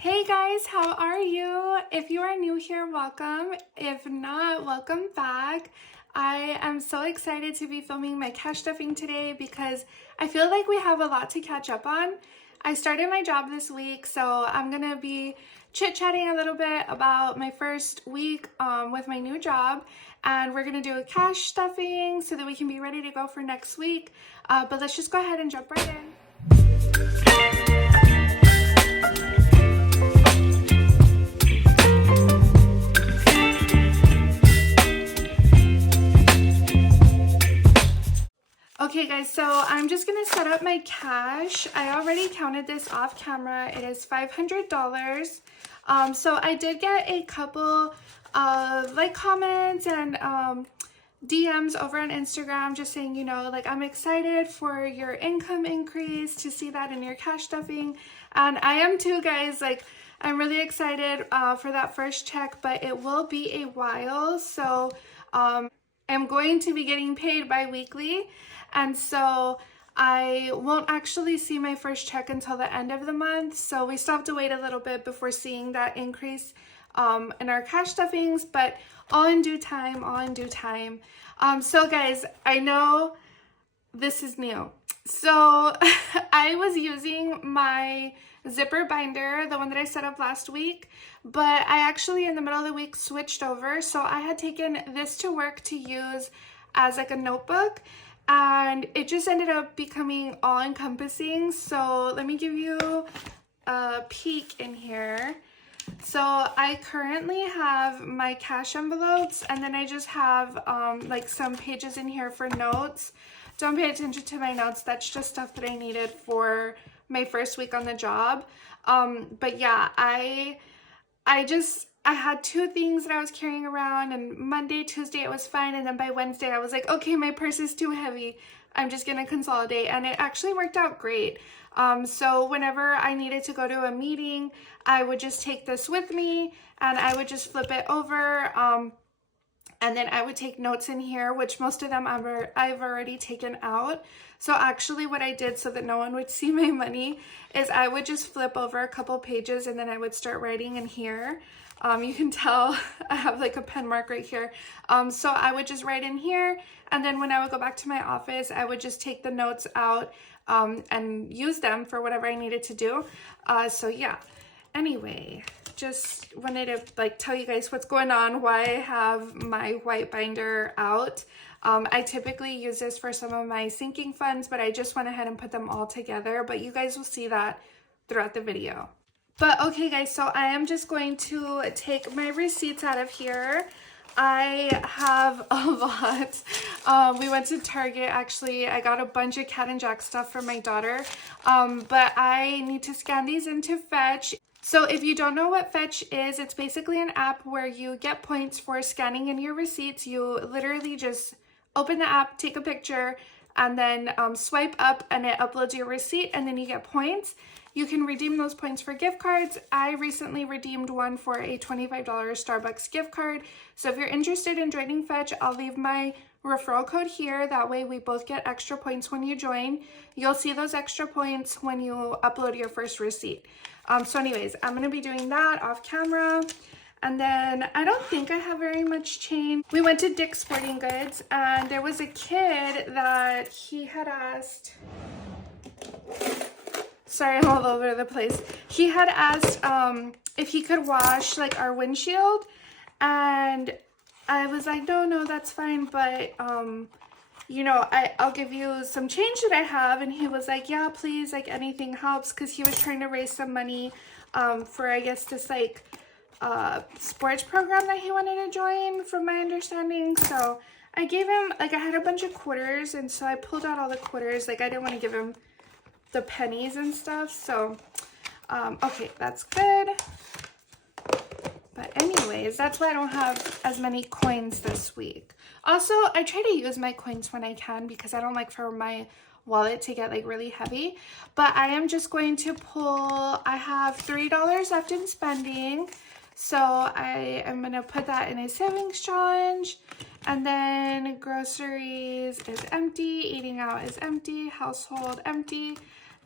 Hey guys, how are you? If you are new here, welcome. If not, welcome back. I am so excited to be filming my cash stuffing today because I feel like we have a lot to catch up on. I started my job this week, so I'm gonna be chit-chatting a little bit about my first week with my new job, and we're gonna do a cash stuffing so that we can be ready to go for next week. But let's just go ahead and jump right in. Okay guys, so I'm just gonna set up my cash. I already counted this off camera. It is $500. So I did get a couple of comments and DMs over on Instagram just saying, I'm excited for your income increase, to see that in your cash stuffing. And I am too, guys. I'm really excited for that first check, but it will be a while. So I'm going to be getting paid bi-weekly. And so I won't actually see my first check until the end of the month. So we still have to wait a little bit before seeing that increase in our cash stuffings, but all in due time, all in due time. So guys, I know this is new. So I was using my zipper binder, the one that I set up last week, but I actually in the middle of the week switched over. So I had taken this to work to use as a notebook, and it just ended up becoming all-encompassing. So let me give you a peek in here. So I currently have my cash envelopes, and then I just have some pages in here for notes. Don't pay attention to my notes. That's just stuff that I needed for my first week on the job. But yeah, I had two things that I was carrying around, and Monday, Tuesday it was fine, and then by Wednesday I was like, okay, my purse is too heavy. I'm just gonna consolidate, and it actually worked out great. So whenever I needed to go to a meeting, I would just take this with me, and I would just flip it over, and then I would take notes in here, which most of them I've already taken out. So actually what I did so that no one would see my money is I would just flip over a couple pages, and then I would start writing in here. You can tell I have a pen mark right here. So I would just write in here, and then when I would go back to my office, I would just take the notes out and use them for whatever I needed to do. So yeah, anyway, just wanted to tell you guys what's going on, why I have my white binder out. I typically use this for some of my sinking funds, but I just went ahead and put them all together, but you guys will see that throughout the video. But okay guys, so I am just going to take my receipts out of here. I have a lot. We went to Target, actually. I got a bunch of Cat and Jack stuff for my daughter, but I need to scan these into Fetch. So if you don't know what Fetch is, it's basically an app where you get points for scanning in your receipts. You literally just open the app, take a picture, and then swipe up, and it uploads your receipt, and then you get points. You can redeem those points for gift cards. I recently redeemed one for a $25 Starbucks gift card. So if you're interested in joining Fetch, I'll leave my referral code here. That way we both get extra points when you join. You'll see those extra points when you upload your first receipt. So anyways, I'm going to be doing that off camera. And then I don't think I have very much change. We went to Dick's Sporting Goods, and there was a kid that he had asked... Sorry, I'm all over the place. He had asked if he could wash our windshield, and I was like, no, that's fine, but I'll give you some change that I have. And he was like, yeah, please, anything helps, because he was trying to raise some money for, I guess, this sports program that he wanted to join, from my understanding. So I gave him, I had a bunch of quarters, and so I pulled out all the quarters. I didn't want to give him the pennies and stuff. So okay, that's good. But anyways, that's why I don't have as many coins this week. Also, I try to use my coins when I can, because I don't like for my wallet to get really heavy. But I am just going to pull, I have $3 left in spending, so I am going to put that in a savings challenge. And then groceries is empty, eating out is empty, household empty.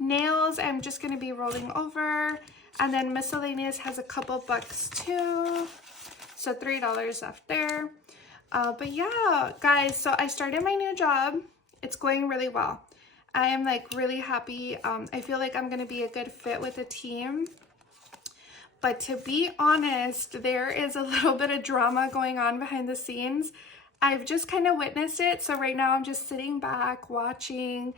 Nails, I'm just going to be rolling over. And then miscellaneous has a couple bucks too. So $3 left there. But yeah, guys, so I started my new job. It's going really well. I am like really happy. I feel like I'm gonna be a good fit with the team. But to be honest, there is a little bit of drama going on behind the scenes. I've just kind of witnessed it. So right now I'm just sitting back watching.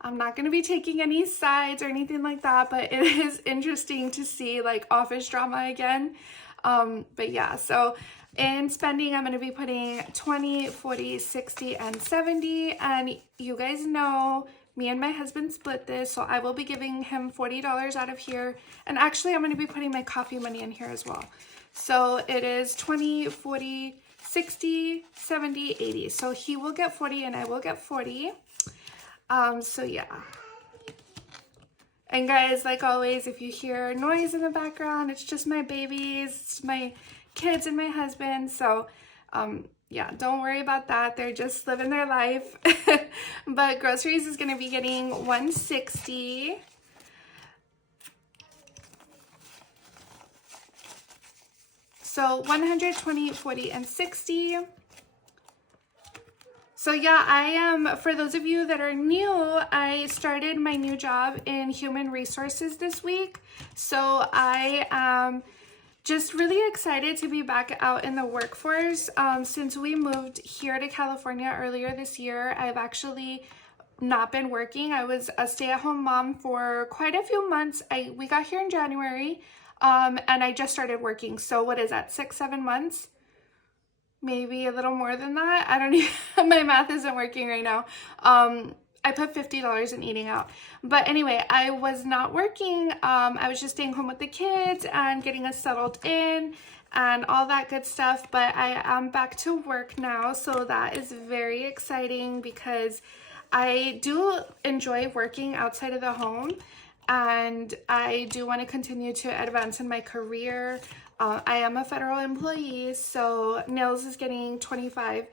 I'm not going to be taking any sides or anything like that, but it is interesting to see like office drama again. But yeah, so in spending, I'm going to be putting 20, 40, 60, and 70. And you guys know me and my husband split this, so I will be giving him $40 out of here. And actually, I'm going to be putting my coffee money in here as well. So it is 20, 40, 60, 70, 80. So he will get 40 and I will get 40. So yeah. And guys, like always, if you hear noise in the background, it's just my babies, it's my kids and my husband. So yeah, don't worry about that. They're just living their life. But groceries is going to be getting $160. So 120, 40, and 60. So yeah, I am, for those of you that are new, I started my new job in human resources this week. So I am just really excited to be back out in the workforce. Since we moved here to California earlier this year, I've actually not been working. I was a stay-at-home mom for quite a few months. We got here in January, and I just started working. So what is that, 6, 7 months? Maybe a little more than that. I don't even, my math isn't working right now. I put $50 in eating out. But anyway, I was not working. I was just staying home with the kids and getting us settled in and all that good stuff. But I am back to work now. So that is very exciting because I do enjoy working outside of the home. And I do want to continue to advance in my career. I am a federal employee, so Nils is getting 25.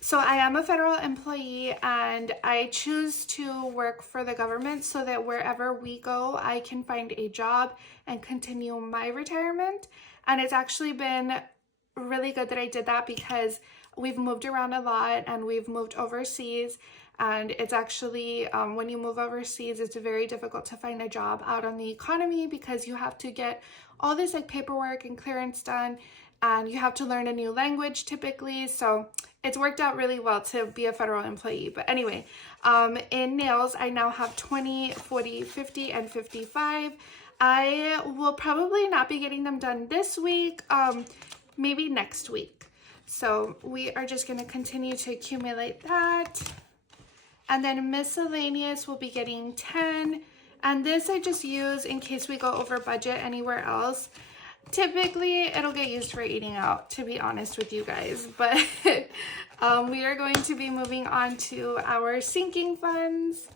So I am a federal employee and I choose to work for the government so that wherever we go, I can find a job and continue my retirement. And it's actually been really good that I did that because we've moved around a lot and we've moved overseas. And it's actually, when you move overseas, it's very difficult to find a job out on the economy because you have to get all this like paperwork and clearance done and you have to learn a new language typically. So it's worked out really well to be a federal employee. But anyway, in nails, I now have 20, 40, 50, and 55. I will probably not be getting them done this week, maybe next week. So we are just going to continue to accumulate that. And then miscellaneous will be getting 10. And this I just use in case we go over budget anywhere else. Typically, it'll get used for eating out, to be honest with you guys. But we are going to be moving on to our sinking funds.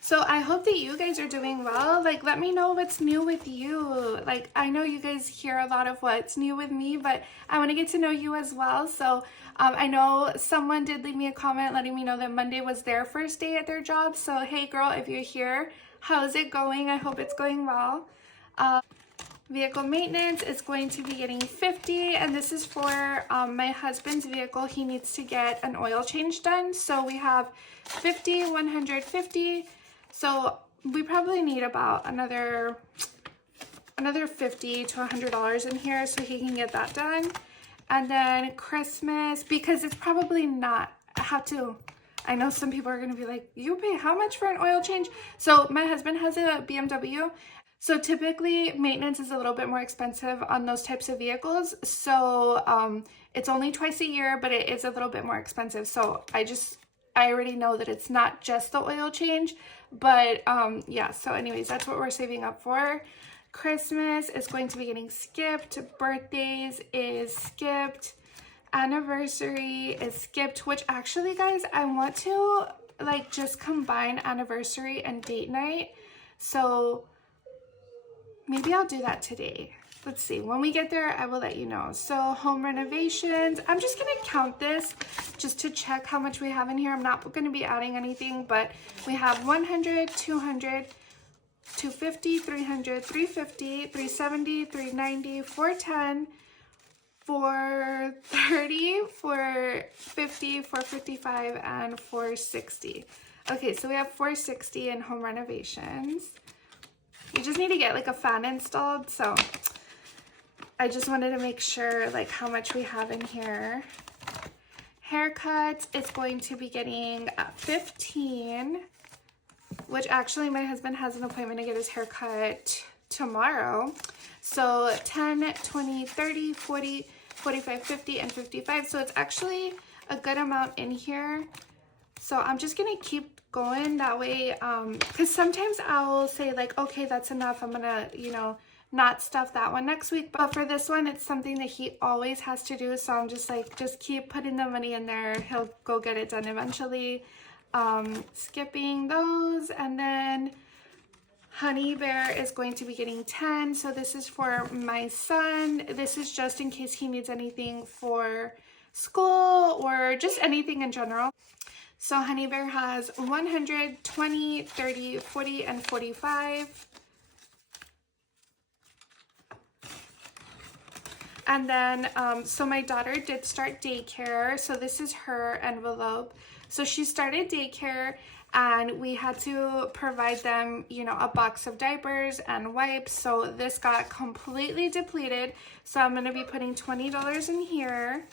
So I hope that you guys are doing well. Like, let me know what's new with you. Like, I know you guys hear a lot of what's new with me, but I want to get to know you as well. So I know someone did leave me a comment letting me know that Monday was their first day at their job. So, hey girl, if you're here, how's it going? I hope it's going well. Vehicle maintenance is going to be getting 50, and this is for my husband's vehicle. He needs to get an oil change done. So we have 50, 150. So we probably need about another $50 to $100 in here so he can get that done. And then Christmas, because it's probably not, I know some people are going to be like, you pay how much for an oil change? So my husband has a BMW. So typically maintenance is a little bit more expensive on those types of vehicles. So it's only twice a year, but it is a little bit more expensive. So I already know that it's not just the oil change, but yeah, so anyways, that's what we're saving up for. Christmas is going to be getting skipped. Birthdays is skipped. Anniversary is skipped, which actually, guys, I want to like just combine anniversary and date night. So maybe I'll do that today. let's see, when we get there, I will let you know. So home renovations, I'm just gonna count this just to check how much we have in here. I'm not gonna be adding anything, but we have 100, 200, 250, 300, 350, 370, 390, 410, 430, 450, 455, and 460. Okay, so we have 460 in home renovations. We just need to get like a fan installed, so I just wanted to make sure like how much we have in here. Haircuts is going to be getting 15, which actually my husband has an appointment to get his haircut tomorrow. So 10, 20, 30, 40, 45, 50, and 55. So it's actually a good amount in here. So I'm just gonna keep going that way, because sometimes I'll say like, okay, that's enough. I'm gonna, you know, not stuff that one next week. But for this one, it's something that he always has to do. So I'm just like, just keep putting the money in there. He'll go get it done eventually. Skipping those. And then Honey Bear is going to be getting 10. So this is for my son. This is just in case he needs anything for school or just anything in general. So Honey Bear has 100, 20, 30, 40, and 45. And then, so my daughter did start daycare. So this is her envelope. So she started daycare and we had to provide them, you know, a box of diapers and wipes. So this got completely depleted. So I'm going to be putting $20 in here.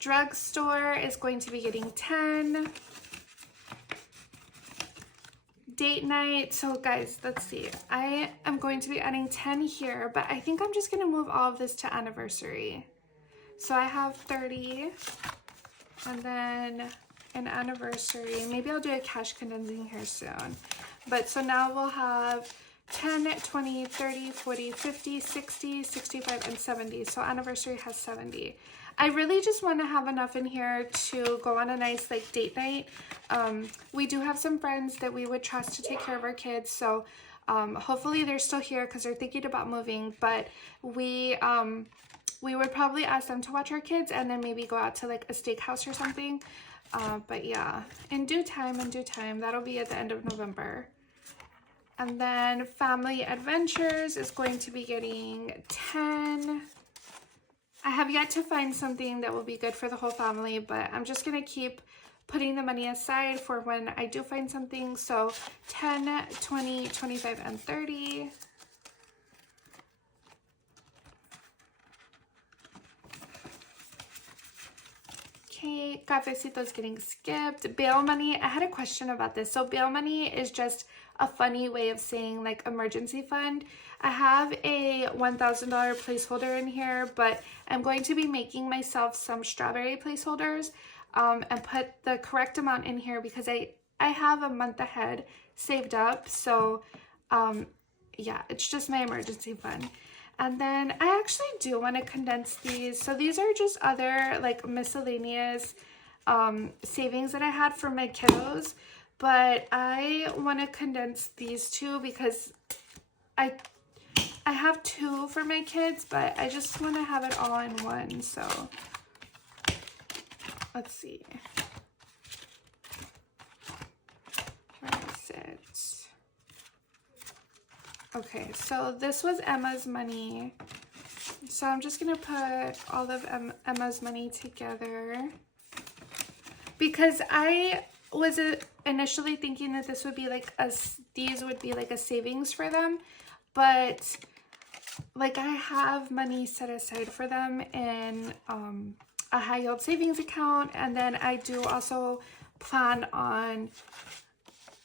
Drugstore is going to be getting 10. Date night, so guys, let's see. I am going to be adding 10 here, but I think I'm just going to move all of this to anniversary. So I have 30, and then an anniversary. Maybe I'll do a cash condensing here soon. But so now we'll have 10, 20, 30, 40, 50, 60, 65, and 70. So anniversary has 70. I really just want to have enough in here to go on a nice like date night. We do have some friends that we would trust to take care of our kids, so hopefully they're still here because they're thinking about moving. But we would probably ask them to watch our kids and then maybe go out to like a steakhouse or something. But yeah, in due time, that'll be at the end of November. And then Family Adventures is going to be getting 10. I have yet to find something that will be good for the whole family, but I'm just going to keep putting the money aside for when I do find something. So 10, 20, 25, and 30. Okay, Cafecito's getting skipped. Bail money, I had a question about this. So bail money is just a funny way of saying like emergency fund. I have a $1,000 placeholder in here, but I'm going to be making myself some strawberry placeholders and put the correct amount in here because I have a month ahead saved up. So yeah, it's just my emergency fund. And then I actually do want to condense these. So these are just other like miscellaneous savings that I had for my kiddos. But I want to condense these two because I have two for my kids, but I just want to have it all in one. So let's see. Where is it? Okay, so this was Emma's money. So I'm just going to put all of Emma's money together because I was initially thinking that this would be like these would be like a savings for them, but like I have money set aside for them in a high yield savings account, and then I do also plan on,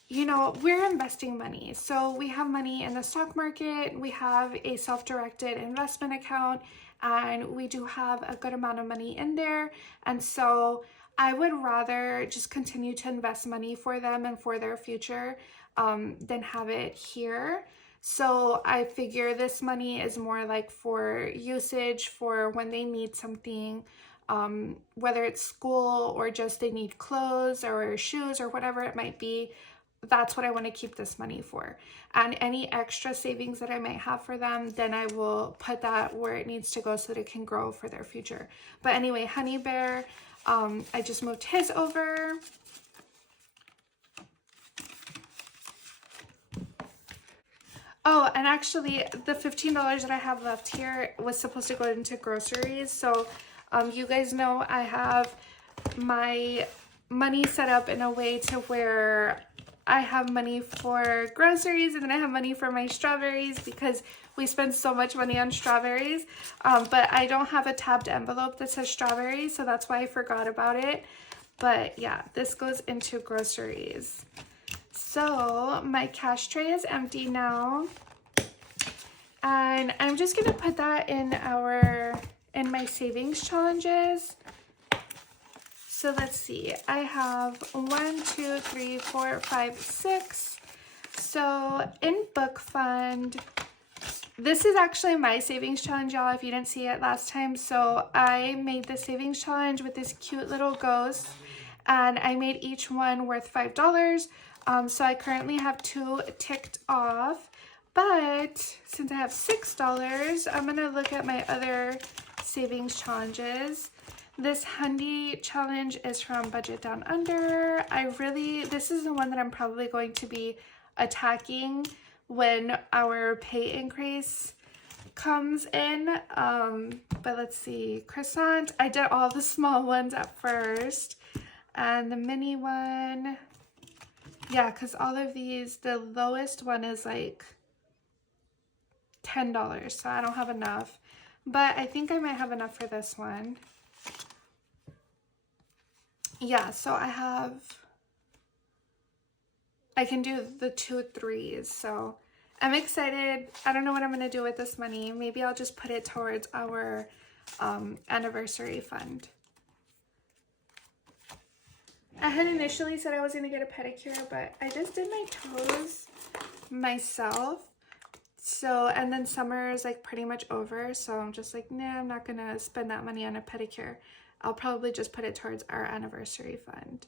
you know, we're investing money. So we have money in the stock market, we have a self-directed investment account, and we do have a good amount of money in there. And so I would rather just continue to invest money for them and for their future than have it here. So I figure this money is more like for usage for when they need something, whether it's school or just they need clothes or shoes or whatever it might be. that's what I want to keep this money for. And any extra savings that I might have for them, then I will put that where it needs to go so that it can grow for their future. But anyway, Honey Bear, I just moved his over. Oh, and actually the $15 that I have left here was supposed to go into groceries. So you guys know I have my money set up in a way to where I have money for groceries and then I have money for my strawberries because we spend so much money on strawberries. But I don't have a tabbed envelope that says strawberries, so that's why I forgot about it. But yeah, this goes into groceries. So my cash tray is empty now. And I'm just gonna put that in my savings challenges. So let's see, I have 1, 2, 3, 4, 5, 6. So in book fund, this is actually my savings challenge, y'all, if you didn't see it last time. So I made the savings challenge with this cute little ghost, and I made each one worth $5. So I currently have 2 ticked off, but since I have $6, I'm gonna look at my other savings challenges. This Hundy challenge is from Budget Down Under. This is the one that I'm probably going to be attacking when our pay increase comes in. But let's see, croissant. I did all the small ones at first, and the mini one, yeah, because all of these, the lowest one is like $10, so I don't have enough, but I think I might have enough for this one. Yeah, so I can do the 2 3s, so I'm excited. I don't know what I'm going to do with this money. Maybe I'll just put it towards our anniversary fund. I had initially said I was going to get a pedicure, but I just did my toes myself. So, and then summer is like pretty much over, so I'm just like, nah, I'm not going to spend that money on a pedicure. I'll probably just put it towards our anniversary fund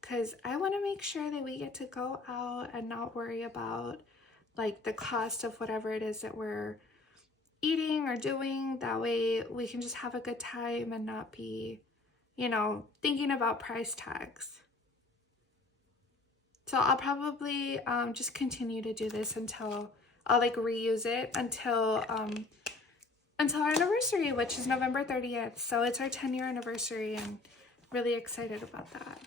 because I want to make sure that we get to go out and not worry about like the cost of whatever it is that we're eating or doing. That way we can just have a good time and not be, you know, thinking about price tags. So I'll probably just continue to do this until I'll like reuse it until our anniversary, which is November 30th. So it's our 10-year anniversary and really excited about that.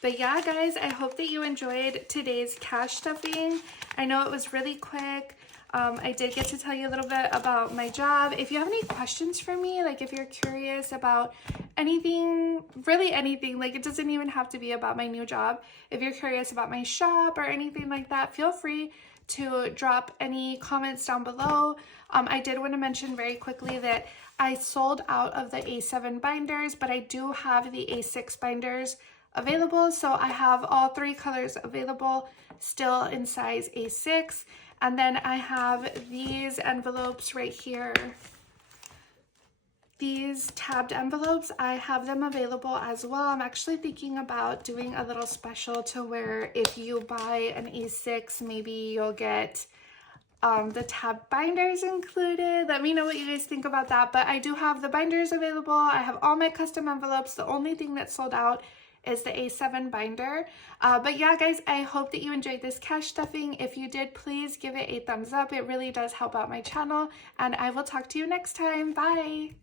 But yeah, guys, I hope that you enjoyed today's cash stuffing. I know it was really quick. I did get to tell you a little bit about my job. If you have any questions for me, like if you're curious about anything, really anything, like it doesn't even have to be about my new job. If you're curious about my shop or anything like that, feel free to drop any comments down below. I did want to mention very quickly that I sold out of the A7 binders, but I do have the A6 binders available. So I have all 3 colors available still in size A6. And then I have these envelopes right here. These tabbed envelopes, I have them available as well. I'm actually thinking about doing a little special to where if you buy an A6, maybe you'll get the tab binders included. Let me know what you guys think about that. But I do have the binders available. I have all my custom envelopes. The only thing that's sold out is the A7 binder. But yeah, guys, I hope that you enjoyed this cash stuffing. If you did, please give it a thumbs up. It really does help out my channel. And I will talk to you next time. Bye.